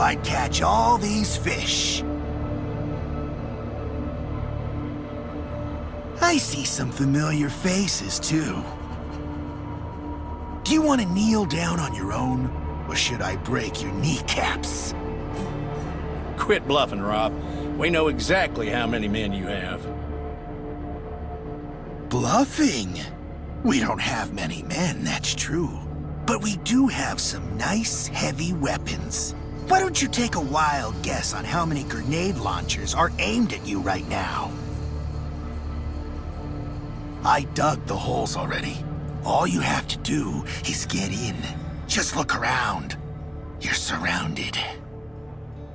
I'd catch all these fish. I see some familiar faces, too. Do you want to kneel down on your own, or should I break your kneecaps? Quit bluffing, Rob. We know exactly how many men you have. Bluffing? We don't have many men, that's true. But we do have some nice, heavy weapons. Why don't you take a wild guess on how many grenade launchers are aimed at you right now? I dug the holes already. All you have to do is get in. Just look around. You're surrounded.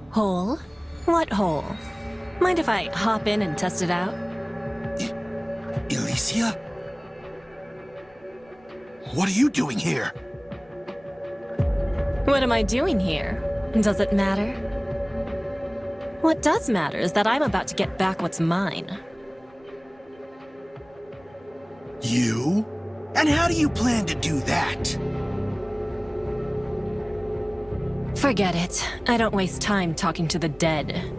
Hole? What hole? Mind if I hop in and test it out? Alicia? What are you doing here? What am I doing here? Does it matter? What does matter is that I'm about to get back what's mine. You? And how do you plan to do that? Forget it. I don't waste time talking to the dead.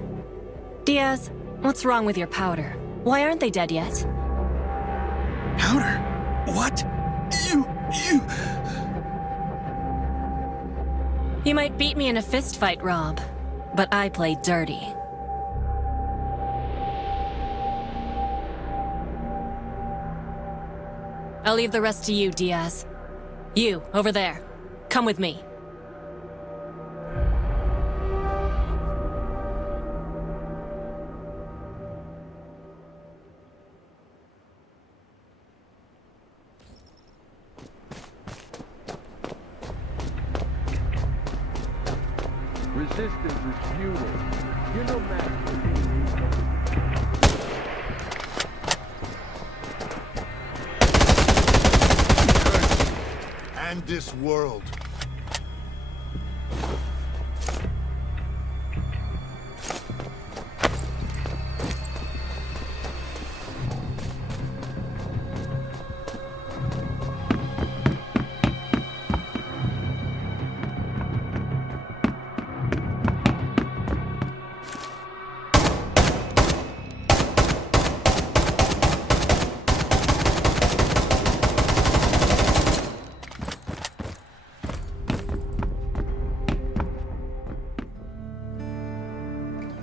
Diaz, what's wrong with your powder? Why aren't they dead yet? Powder? What? You might beat me in a fist fight, Rob, but I play dirty. I'll leave the rest to you, Diaz. You, over there. Come with me. Resistance is futile. You're no match for me. And this world.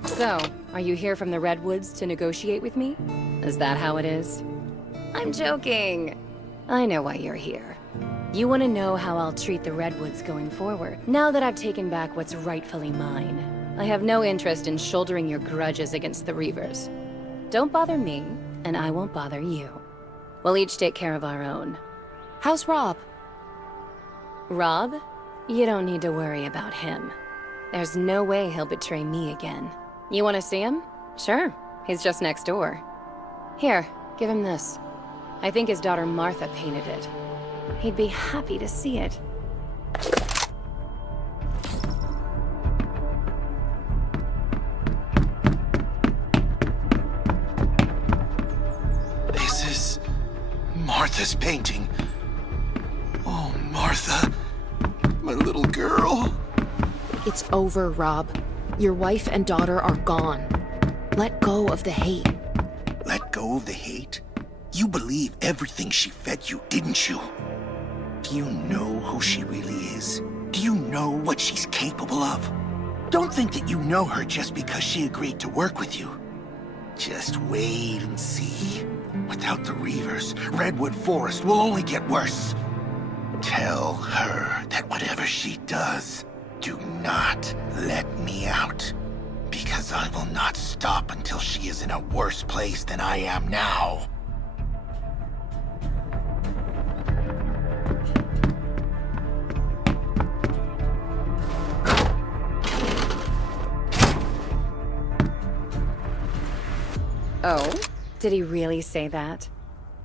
So, are you here from the Redwoods to negotiate with me? Is that how it is? I'm joking. I know why you're here. You want to know how I'll treat the Redwoods going forward. Now that I've taken back what's rightfully mine, I have no interest in shouldering your grudges against the Reavers. Don't bother me, and I won't bother you. We'll each take care of our own. How's Rob? Rob? You don't need to worry about him. There's no way he'll betray me again. You want to see him? Sure. He's just next door. Here, give him this. I think his daughter Martha painted it. He'd be happy to see it. This is Martha's painting. Oh, Martha. My little girl. It's over, Rob. Your wife and daughter are gone. Let go of the hate. Let go of the hate? You believe everything she fed you, didn't you? Do you know who she really is? Do you know what she's capable of? Don't think that you know her just because she agreed to work with you. Just wait and see. Without the Reavers, Redwood Forest will only get worse. Tell her that whatever she does, do not let me out. Because I will not stop until she is in a worse place than I am now. Oh? Did he really say that?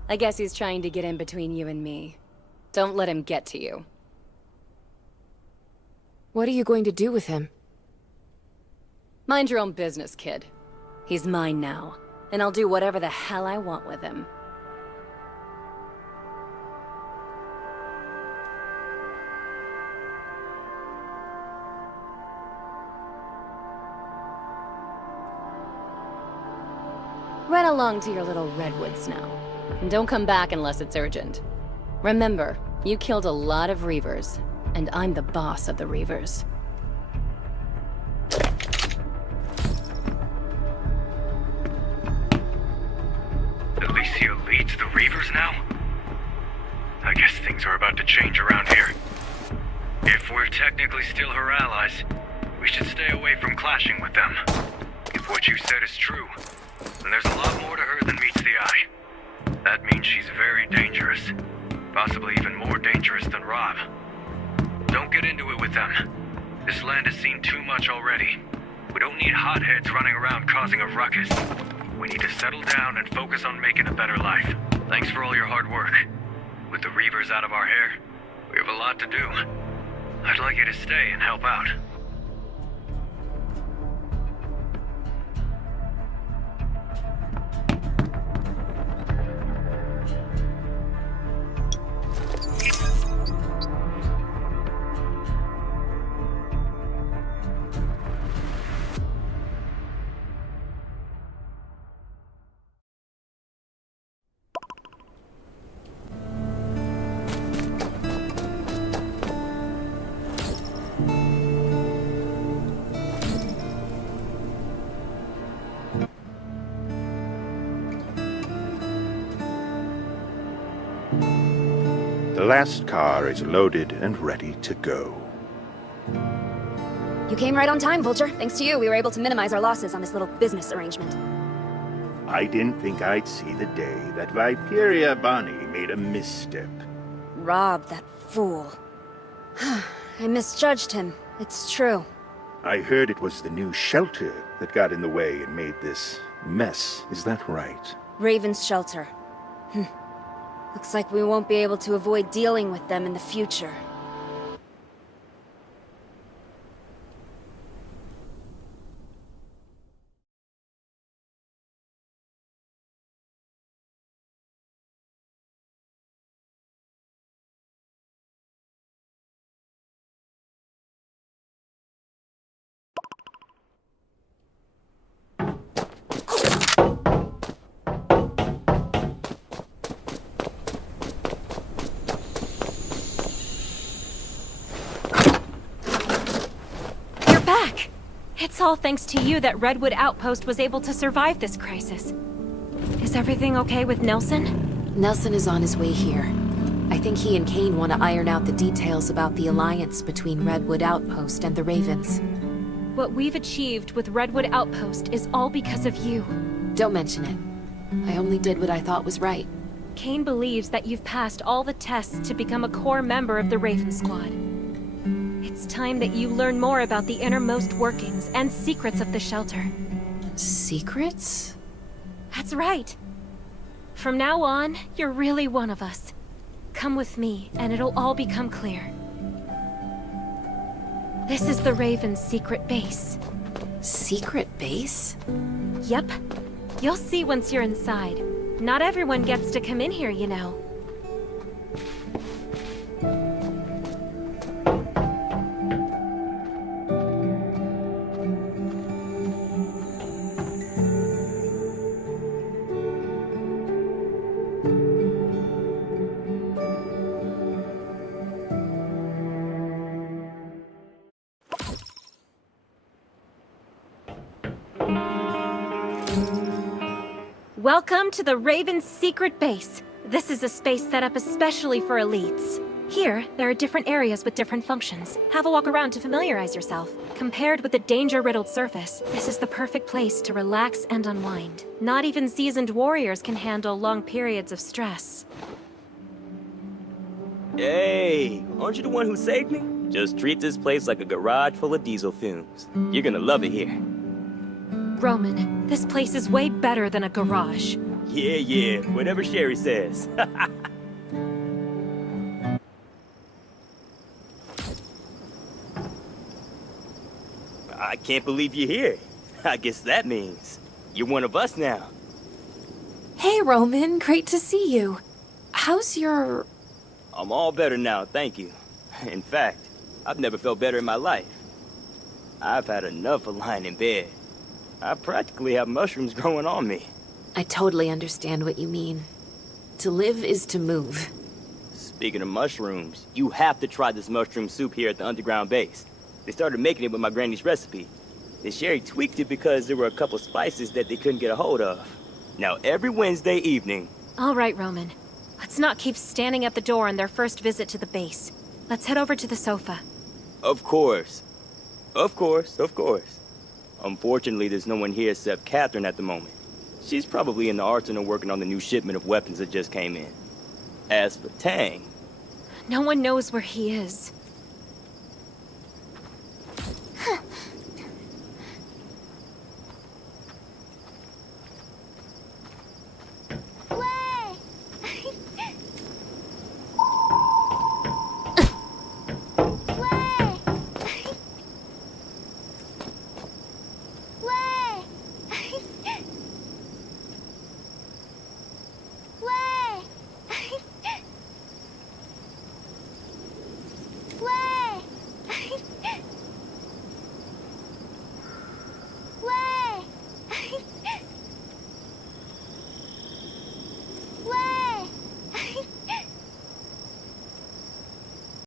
I guess he's trying to get in between you and me. Don't let him get to you. What are you going to do with him? Mind your own business, kid. He's mine now, and I'll do whatever the hell I want with him. Run along to your little redwoods now. And don't come back unless it's urgent. Remember, you killed a lot of Reavers, and I'm the boss of the Reavers. Alicia leads the Reavers now? I guess things are about to change around here. If we're technically still her allies, we should stay away from clashing with them. If what you said is true, then there's a lot more to her than meets the eye. That means she's very dangerous. Possibly even more dangerous than Rob. Don't get into it with them. This land has seen too much already. We don't need hotheads running around causing a ruckus. We need to settle down and focus on making a better life. Thanks for all your hard work. With the Reavers out of our hair, we have a lot to do. I'd like you to stay and help out. The last car is loaded and ready to go. You came right on time, Vulture. Thanks to you, we were able to minimize our losses on this little business arrangement. I didn't think I'd see the day that Viperia Bonnie made a misstep. Rob, that fool. I misjudged him. It's true. I heard it was the new shelter that got in the way and made this mess. Is that right? Raven's shelter. Looks like we won't be able to avoid dealing with them in the future. It's all thanks to you that Redwood Outpost was able to survive this crisis. Is everything okay with Nelson? Nelson is on his way here. I think he and Kane want to iron out the details about the alliance between Redwood Outpost and the Ravens. What we've achieved with Redwood Outpost is all because of you. Don't mention it. I only did what I thought was right. Kane believes that you've passed all the tests to become a core member of the Raven Squad. It's time that you learn more about the innermost workings and secrets of the shelter. Secrets? That's right. From now on, you're really one of us. Come with me, and it'll all become clear. This is the Raven's secret base. Secret base? Yep. You'll see once you're inside. Not everyone gets to come in here, you know. Welcome to the Raven's secret base. This is a space set up especially for elites. Here, there are different areas with different functions. Have a walk around to familiarize yourself. Compared with the danger-riddled surface, this is the perfect place to relax and unwind. Not even seasoned warriors can handle long periods of stress. Hey, aren't you the one who saved me? Just treat this place like a garage full of diesel fumes. You're gonna love it here. Roman, this place is way better than a garage. Yeah, whatever Sherry says. I can't believe you're here. I guess that means you're one of us now. Hey, Roman, great to see you. How's your... I'm all better now, thank you. In fact, I've never felt better in my life. I've had enough of lying in bed. I practically have mushrooms growing on me. I totally understand what you mean. To live is to move. Speaking of mushrooms, you have to try this mushroom soup here at the underground base. They started making it with my granny's recipe. And Sherry tweaked it because there were a couple spices that they couldn't get a hold of. Now every Wednesday evening... All right, Roman. Let's not keep standing at the door on their first visit to the base. Let's head over to the sofa. Of course. Of course, of course. Unfortunately, there's no one here except Catherine at the moment. She's probably in the arsenal working on the new shipment of weapons that just came in. As for Tang... No one knows where he is.